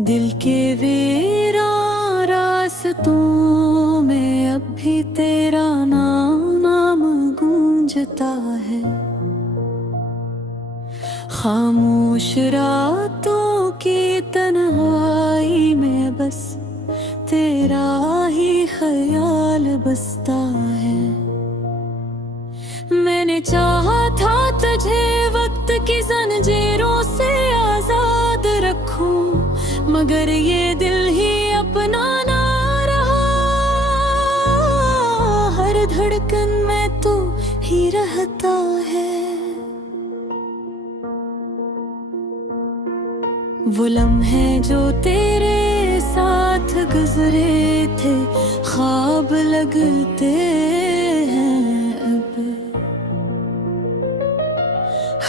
दिल के वीरान रास्तों में अब भी तेरा नाम गूंजता है। खामोश रातों की तन्हाई में बस तेरा ही ख्याल बसता है। मैंने चाहा था तुझे वक्त की जंजीरों से आजाद रखूं, मगर ये दिल ही अपना ना रहा। हर धड़कन में तू ही रहता है। वो लम्हे जो तेरे साथ गुजरे थे ख्वाब लगते हैं अब।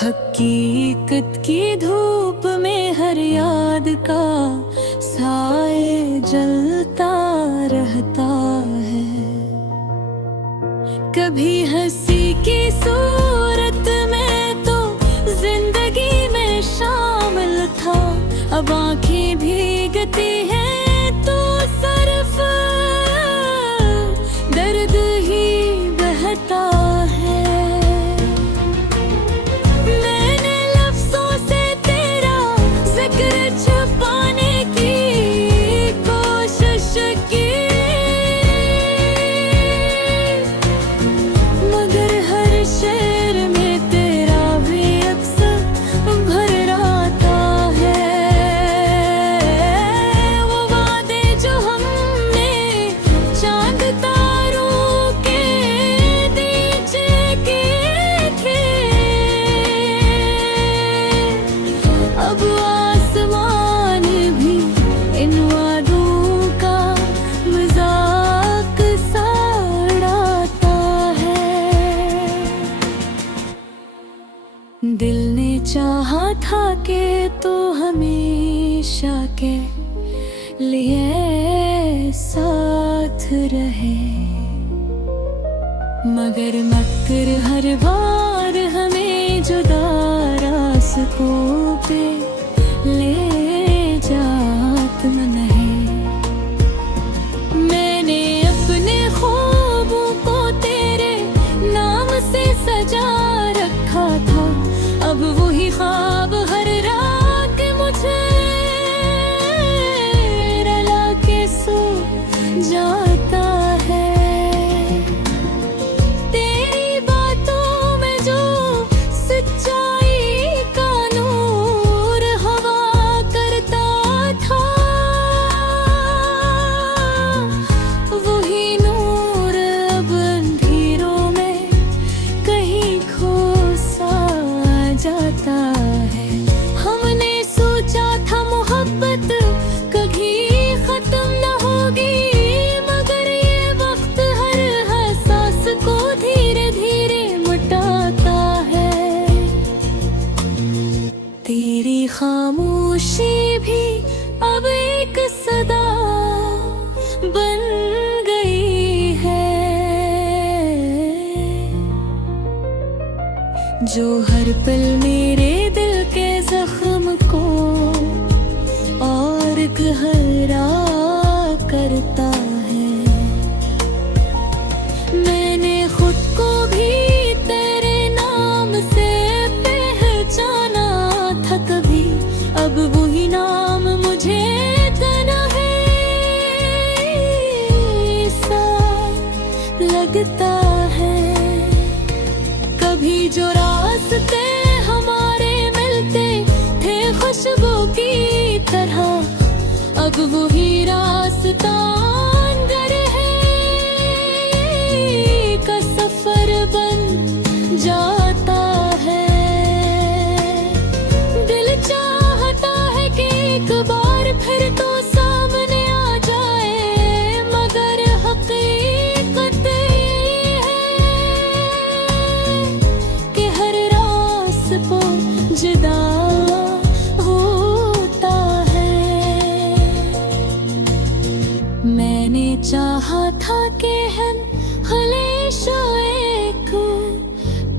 हकीकत की धूप में हर याद का साए जलता रहता है। कभी हंसी की सूरत में तो जिंदगी में शामिल था, अब आँखें भीगती हैं तो सिर्फ दर्द ही बहता है। मैंने लफ्ज़ों से तेरा जिक्र छुपाने की कोशिश की, मगर हर शेर में तेरा भी अक्स भर आता है। वो वादे जो हमने चांद तारों के नीचे किए थे, अब आसमान भी इन वादों का मजाक सा उड़ाता है। दिल ने चाहा था कि तो हमेशा के लिए साथ रहे, मगर मकर हर बार हमें जुदा रास्तों पे ले जात मन है। मैंने अपने ख्वाबों को तेरे नाम से सजा रखा था, अब वही ख्वाब हर रात मुझे रुला के सो जाता है। तेरी बातों में जो सच्चाई का नूर हवा करता था, वही नूर अब अंधेरों में कहीं खो सा जाता है। हमने सोचा था मोहब्बत कभी खत्म न होगी, मगर ये वक्त हर एहसास को धीरे धीरे मिटाता है। तेरी खामोशी भी अब एक सदा बन गई है, जो हर पल मेरे दिल के जख्म को और गहरा करता है। मैंने खुद को भी तेरे नाम से पहचाना था कभी, अब वही नाम मुझे तन्हाई सा लगता है। कभी जो रास्ते हमारे मिलते थे खुशबू की तरह, अब वही रास्ता अंदर है का सफर बन जाता है। दिल चाहता है कि एक बार फिर तो सामने आ जाए, मगर हकीकत ये है कि हर रास्ता जुदा होता है। मैंने चाहा था कि हम हमेशा एक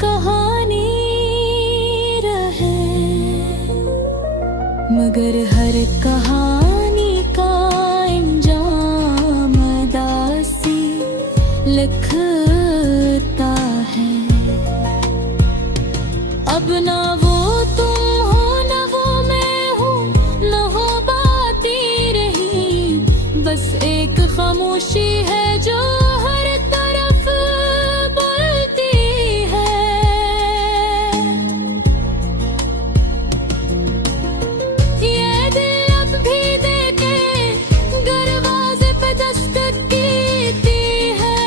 कहानी रहे, मगर हर कहानी खामोशी है जो हर तरफ बोलती है। ये दिल अब भी देखे दरवाजे पे दस्तक कीती है।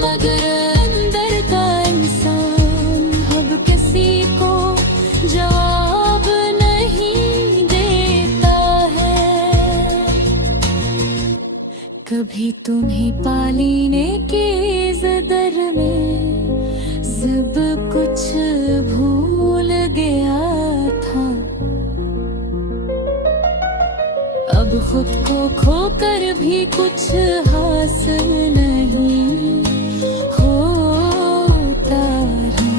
मगर अंदर का इंसान अब किसी को जवाब नहीं देता है। कभी तुम्हें पालीने के ज़दर में सब कुछ भूल गया था। अब खुद को खोकर भी कुछ हासिल नहीं होता है।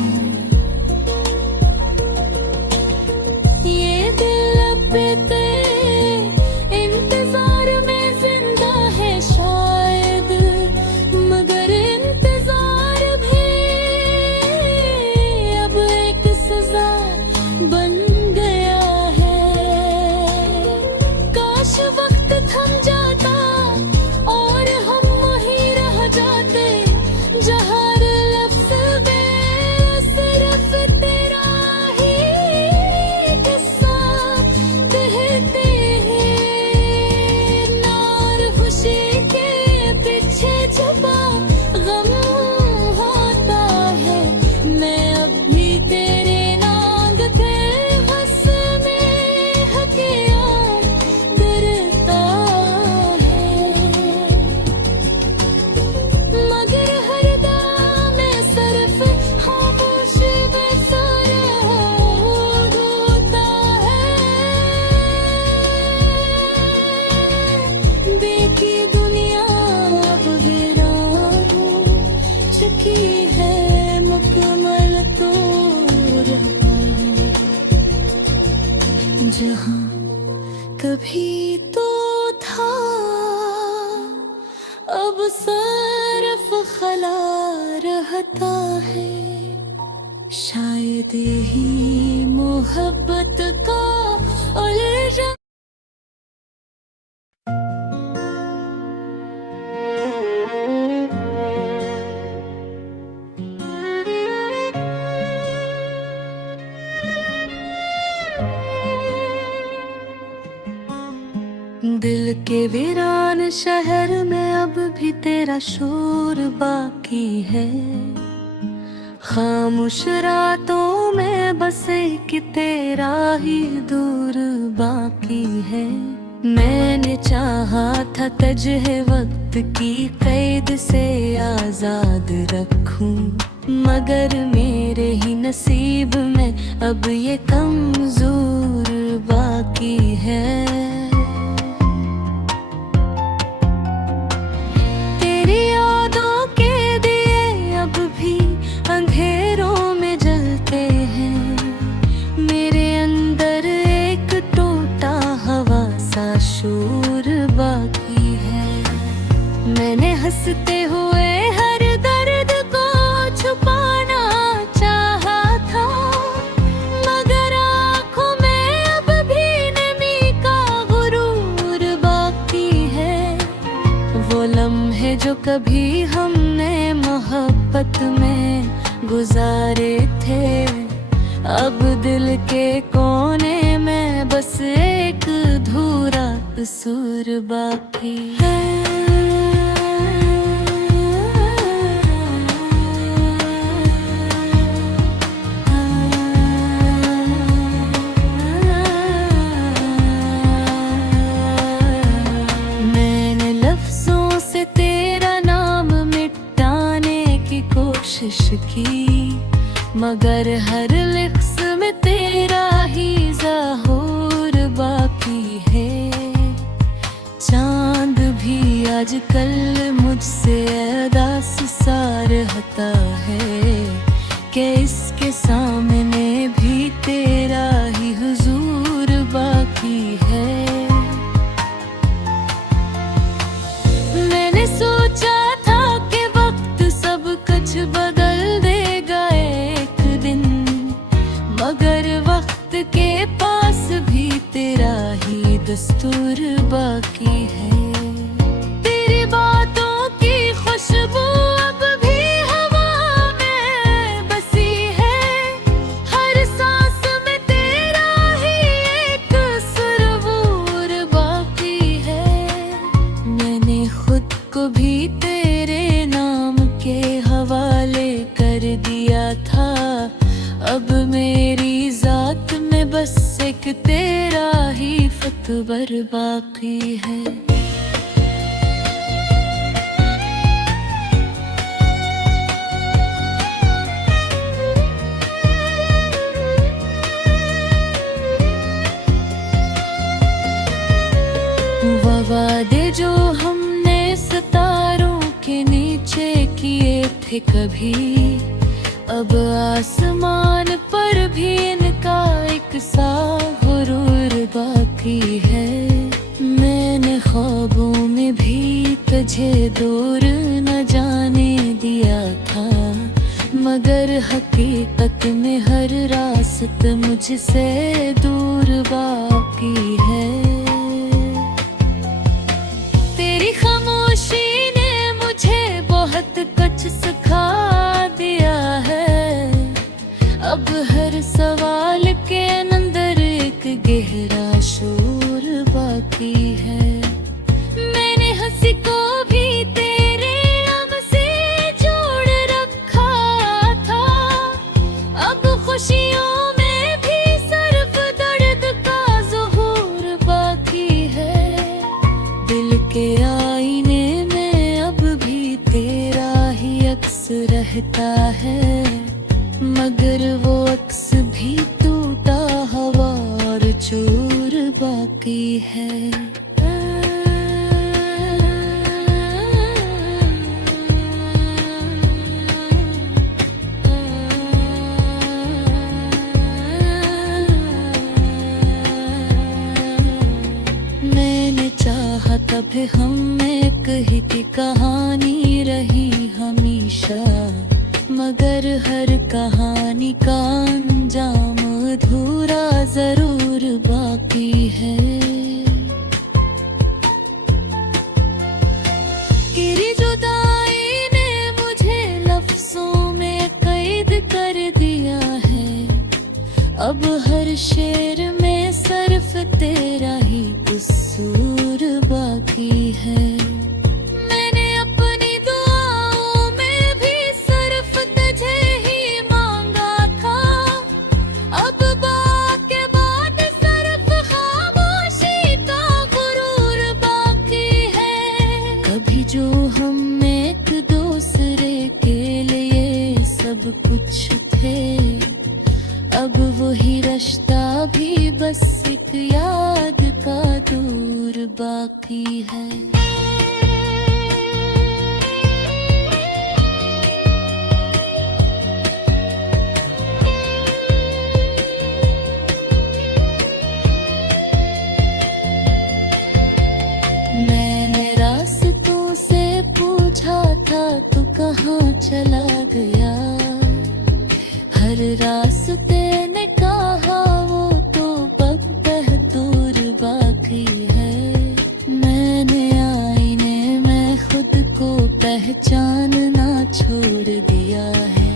ये दिल अब तेरे इंतजार में जिंदा है शायद, मगर इंतजार भी अब एक सजा बन गया है। काश वक्त थम जाता और हम वहीं रह जाते, जहाँ हर लफ्ज़ में सिर्फ तेरा ही किस्सा कहते हैं। नार खुशी के पीछे छुपा गम होता है। मैं अब भी तेरे नाग के बस में हकिया करता है। मगर हर दम में सिर्फ खामोशी में सर होता है। देखी दुनिया अब वीरान हो चुकी है, मुकम्मल तोड़ जहाँ कभी तो था अब सिर्फ खला रहता है। शायद ही मोहब्बत का उलझन। दिल के वीरान शहर में अब भी तेरा शोर बाकी है। खामोश रातों में बस एक तेरा ही दूर बाकी है। मैंने चाहा था तुझे वक्त की कैद से आजाद रखूं, मगर मेरे ही नसीब में अब ये कमजोर बाकी है। तेरी यादों के दिए अब भी अंधेरों में जलते हैं। मेरे अंदर एक टूटा हवा सा शोर बाकी है। मैंने हंसते हुए हर दर्द को छुपाना चाहा था, मगर आँखों में अब भी नमी का गुरूर बाकी है। वो लम्हे जो कभी हमने मोहब्बत में गुजारे थे, अब दिल के कोने में बस एक अधूरा कसूर बाकी है। मैंने लफ्जों से तेरा नाम मिटाने की कोशिश की, मगर हर लफ्ज़ में तेरा ही ज़हूर बाकी है। चांद भी आजकल मुझसे उदास सा रहता है कि इसके सामने भी तेरा ही हुजूर बाकी है। मैंने सोचा था कि वक्त सब कुछ बदल देगा एक दिन, मगर वक्त के पास भी तेरा दस्तूर बाकी है। तेरी बातों की खुशबू अब भी हवा में बसी है, हर सांस में तेरा ही एक सुरूर बाकी है। मैंने खुद को भी तेरे नाम के हवाले कर दिया था, अब मेरी जात में बस एक तेरा ही फतवर बाकी है। वादे जो हमने सितारों के नीचे किए थे कभी, अब आसमान पर भी इनका एक सा गुरूर बाकी है। मैंने ख्वाबों में भी तुझे दूर न जाने दिया था, मगर हकीकत में हर रास्त मुझसे दूर बाकी है। तेरी खामोशी ने मुझे बहुत कुछ सिखा दिया है, अब हर सवाल के अंदर एक गहरा शोर बाकी है। मैंने हंसी को भी तेरे नाम से जोड़ रखा था, अब खुशियों में भी सिर्फ दर्द का ज़ुहूर बाकी है। दिल के आईने में अब भी तेरा ही अक्स रहता है, मगर वो अक्स भी टूटा हवा और चूर बाकी है। मैंने चाहा तब हम एक ही की कहानी रही हमेशा, मगर हर कहानी का अंजाम अधूरा जरूर बाकी है। तेरी जुदाई ने मुझे लफ्जों में कैद कर दिया है, अब हर शेर में सिर्फ तेरा ही कसूर बाकी है। मैंने अपनी दुआओं में भी सिर्फ तुझे ही मांगा था, अब के बाद सिर्फ खामोशी का गुरूर बाकी है। कभी जो हम एक दूसरे के लिए सब कुछ थे, अब वही रिश्ता भी बस एक याद का दूर बाकी है। मैंने रास्तों से पूछा था तू कहाँ चला गया, हर रास्ते ने कहा वो तो बग दूर बाकी है। मैंने आईने में खुद को पहचानना छोड़ दिया है,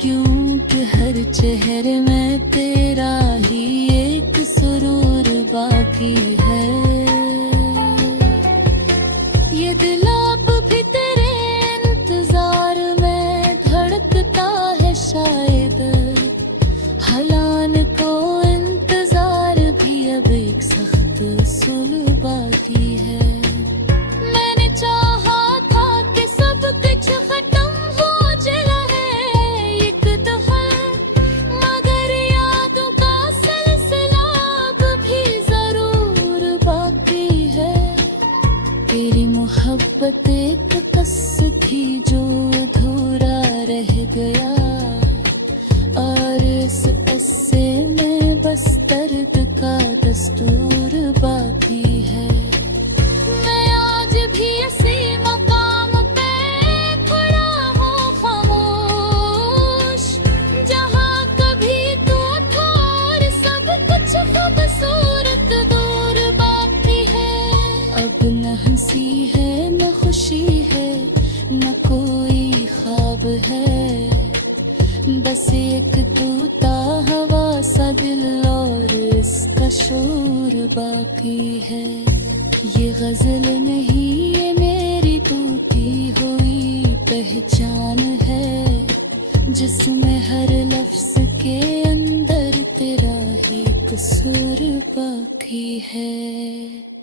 क्योंकि हर चेहरे में तेरा ही एक सुरूर बाकी है। ये दिल अब भी तेरे इंतजार में धड़कता है शायद, हलान को इंतजार भी अब एक सख्त सुल बाकी है। मैंने चाहा था कि सब कुछ खत्म हो जाए एक दफा, मगर यादों का सिलसिला अब भी जरूर बाकी है। तेरी मोहब्बत एक कस थी जो अधूरा रह गया, और इस अस्से में बस दर्द का दस्तूर बाकी है। मैं आज भी इसी मकाम पे खड़ा हूँ खामोश, जहाँ कभी तो था और सब कुछ खूबसूरत दूर बाकी बाकी है। ये गजल नहीं ये मेरी टूटी हुई पहचान है, जिसमें हर लफ्ज के अंदर तेरा ही कसूर बाकी है।